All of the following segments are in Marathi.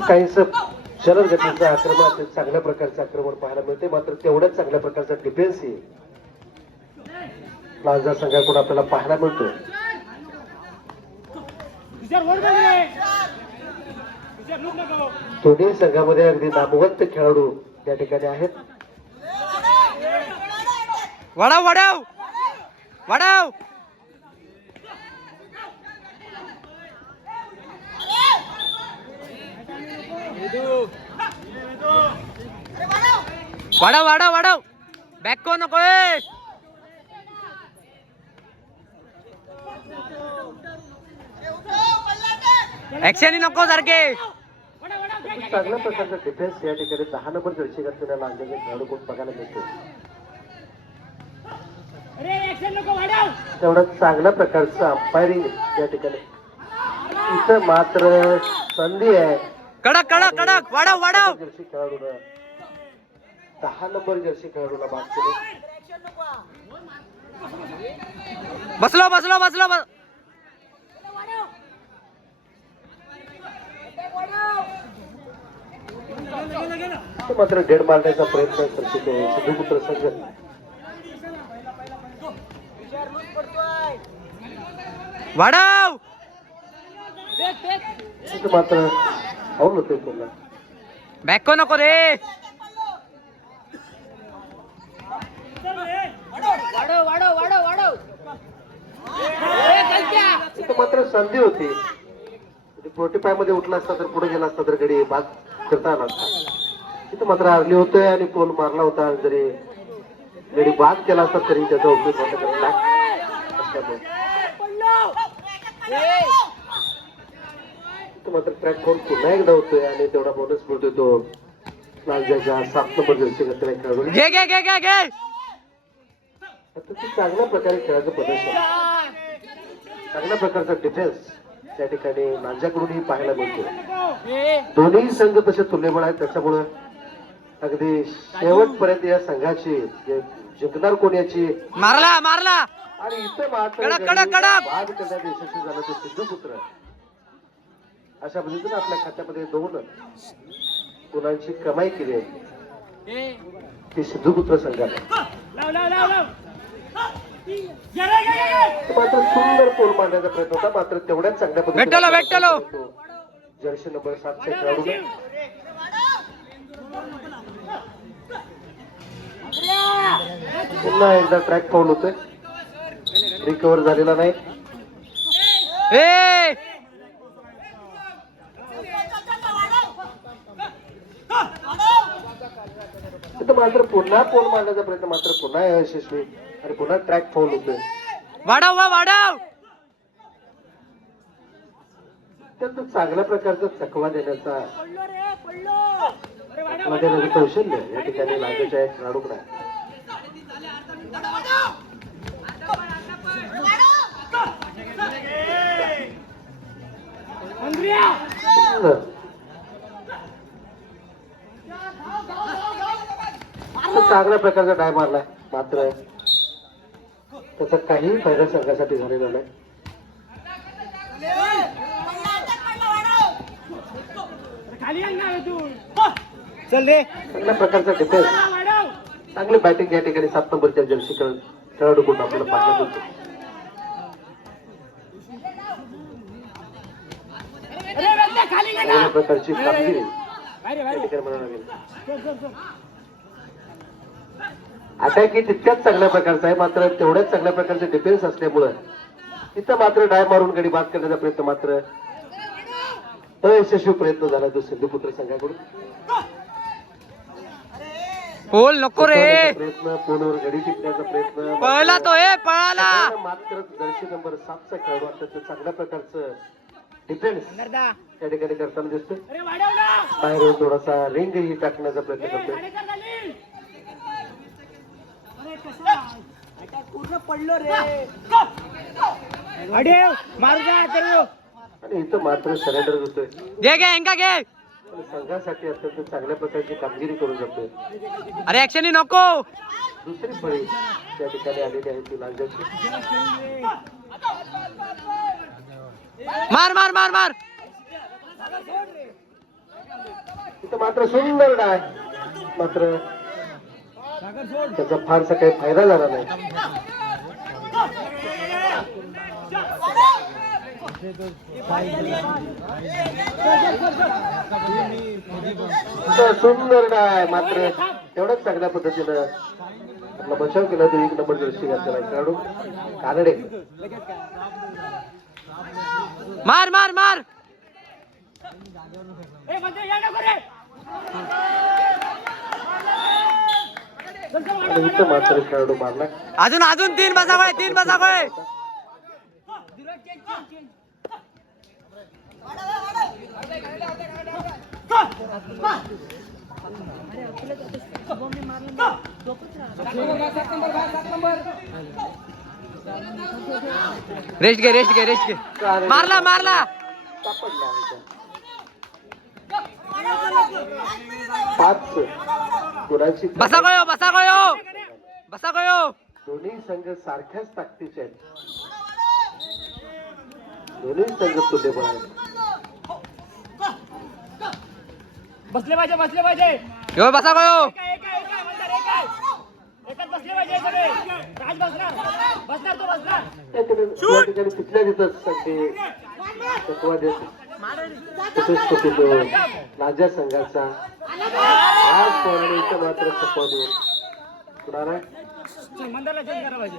काहीच शरद गतीचं आक्रमण असेल, चांगल्या प्रकारचं आक्रमण पाहायला मिळते. मात्र तेवढ्याच चांगल्या प्रकारचा डिफेन्स ही लालजा संघाकडून आपल्याला पाहायला मिळतोय. दोन्ही संघामध्ये अगदी नामवंत खेळाडू या ठिकाणी आहेत. वडाव वडाव वडाव वाढव वाढव वाढव बॅक को नको. ऍक्शन नको सारखे. चांगल्या प्रकारचा डिफेन्स या ठिकाणी 10 नंबर जर्सी घातलेल्या लालजाचे खेळाडू कोण बघायला मिळतो. तेवढं चांगल्या प्रकारचं अंपायरिंग या ठिकाणी. इथं मात्र संधी आहे. कडक कडक कडक वाढव वाढव. जर्सी खेळाडूला 10 नंबर जर्सी खेळाडूला बाद केले. बसलो बसलो बसलो मात्र डेड मारण्याचा प्रयत्न करतो सिद्धूपुत्र संघ. वाढव मात्र फाऊल होतोय पुन्हा. बॅक को नको रे. इथं मात्र संधी होती. 45 मध्ये उठला असता तर पुढे गेला असता तर गडी बाद करता आला असता. इथं मात्र हारली होतोय आणि पोल मारला होता. जरी गडी बाद केला असता तरी त्याचा उपयोग होता. मात्र ट्रॅक फोन पुन्हा एकदा होतोय आणि तेवढा बोनस मिळतोय तो लालजाच्या 7 नंबर जर्सी घातलेल्या खेळाडू. घे घे घे घे घे. चांगल्या प्रकारे खेळाचं प्रदर्शन, चांगल्या प्रकारचा डिफेन्स त्या ठिकाणी लालजाकडूनही पाहायला मिळतो. दोन्ही संघ तसे तुल्यबळ आहेत. त्याच्यामुळे अगदी शेवटपर्यंत या संघाची जिंकणार कोण याची मारला मारला. आणि इथं मात्र कडक कडक कडक बाद करण्यात यशस्वी झाला तो सिद्धूपुत्र. अशा पद्धतीने आपल्या खात्यामध्ये 2 गुणांची कमाई केली आहे ती सिद्धूपुत्र संघाने. मात्र सुंदर पोल मारण्याचा प्रयत्न होता. मात्र तेवढ्याच चांगल्या पद्धतीने जर्सी नंबर 7 च्या खेळाडू पुन्हा एकदा ट्रॅक फाऊल होतोय. रिकव्हर झालेला नाही. मात्र पुन्हा पोल मारण्याचा प्रयत्न मात्र पुन्हा यशस्वी आणि पुन्हा ट्रॅक फाऊल होतोय. वाढव वाढव. अत्यंत चांगल्या प्रकारचा चकवा देण्याचा कौशल्य या ठिकाणी लालजाच्या खेळाडूकडे आहे. चांगल्या प्रकारचा डाय मारलाय. मात्र त्याचा काही फायदा संघासाठी झालेला नाही. चल रे. चांगल्या प्रकारचा डिफेन्स, चांगली बॅटिंग या ठिकाणी 7 नंबरच्या जर्सी खेळाडू कोण आपल्याला पाहायला मिळतो. चांगल्या प्रकारची कामगिरी अटॅक ही तितक्याच चांगल्या प्रकारचा आहे. मात्र तेवढ्याच चांगल्या प्रकारचे डिफेन्स असल्यामुळं इथं मात्र डाय मारून गडी बाद करण्याचा प्रयत्न मात्र अयशस्वी प्रयत्न झाला तो सिद्धूपुत्र संघाकडून. पोल नको रे. प्रयत्न पोलवर गडी टिकण्याचा प्रयत्न पळला तो पळाला. मात्र जर्सी नंबर 7 चा खेळाडू अत्यंत चांगल्या प्रकारचं डिफेन्स त्या ठिकाणी करताना दिसतोय. बाहेरून थोडासा रिंग ही टाकण्याचा प्रयत्न करतोय. पूर्ण पडलो रे. आणि इथं मात्र सरेंडर होतोय. घे घे इंका घे. संघासाठी अत्यंत चांगल्या प्रकारची कामगिरी करून जातोय. अरे ऍक्शन नको. दुसरी फळी त्या ठिकाणी आलेली आहे ती लालजाची. मार मार मार मार. इथं मात्र सुंदर डाय, मात्र त्याचा फारसा काही फायदा झाला नाही. इथं सुंदर डाय, मात्र एवढंच चांगल्या पद्धतीनं आपला बचाव केला. तो 1 नंबर जर्सी घातलेला खेळाडू कानडे. मार मार मार. आणि इथं मात्र खेळाडू मारला. अजून अजून 3 बसागोळे 3 बसागोळे. रेस्ट घे रेस्ट घे रेस्ट घे. मारला मारला. सापडला आहे तो. 5 गुणांची बसागोळे बसागोळे बसागोळे. दोन्ही संघ सारख्याच ताकदीचे आहेत. दोन्ही संघ तुल्यबळ आहेत. बसले पाहिजे बसले पाहिजे. यो बसागोळे. एकच बसले पाहिजे सगळे. राज बसणार बसणार तो बसणार. त्या ठिकाणी तिथल्या तिथंच संघे तत्वा देत. तसेच कुटुंब राजा संघाचा आज पौराणिक मात्र तत्वा देऊन कुणाला मंदारला चेंज करायला पाहिजे.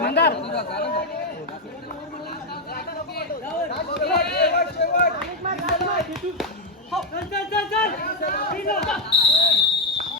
मंदार